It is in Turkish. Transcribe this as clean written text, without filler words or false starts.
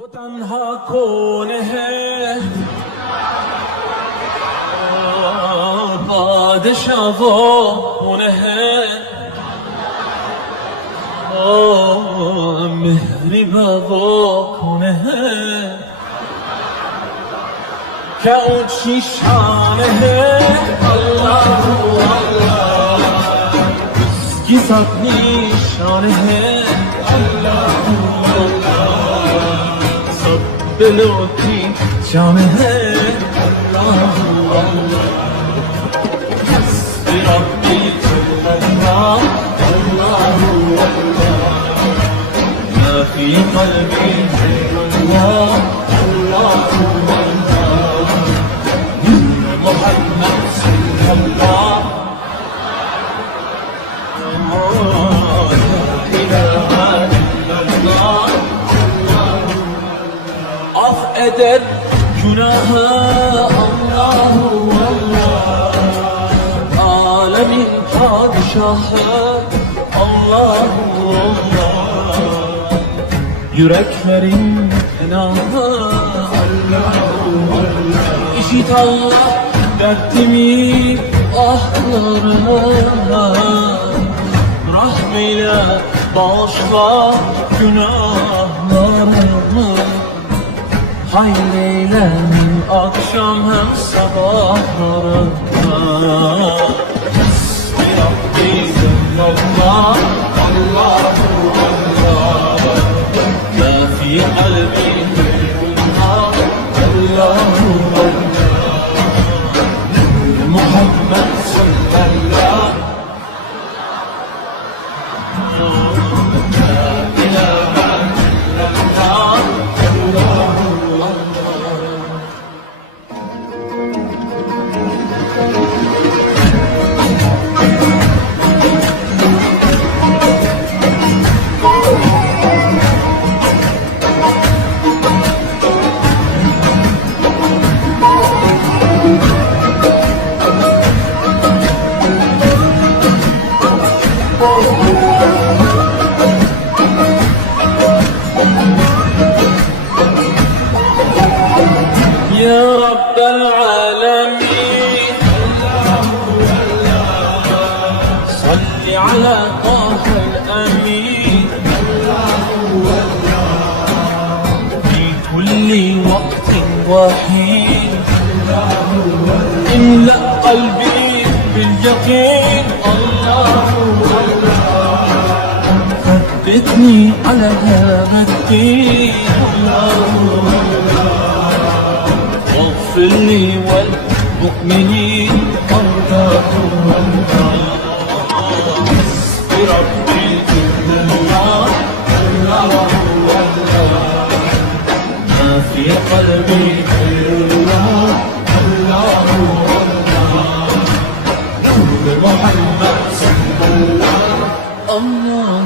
वो तन्हा कौन है बादशाह वो कौन है मेहरबा वो कौन है क्या ऊंची शान है अल्लाह अल्लाह उसकी सब निशान है अल्लाह सब दिलों की जान है अल्लाह अल्लाह हस्बी रब्बी अल्लाह अल्लाह ما في قلبي الله الله محمد صلى الله لا إله إلا الله af eder günahı Allahu Allah alemin padişahı Allahu Allah yüreklerin günahı Allahu Allah İşit Allah dertimi ahlarına rahmeyle bağışla günahlarımı hayreyle akşam hem sabahlarına Hasbi Rabbi Allah Allahu Allah Ma fi kalbi Allah Allahu Allah Muhammed sallallahu يا رب العالمين صل على طه الأمين في كل وقت وحين املأ قلبي باليقين الله ثبتني على هذا الدين اغفر لي والمؤمنين أرضاهم حسبي ربي الله الله ما في قلبي غير الله الله نور محمد صلى الله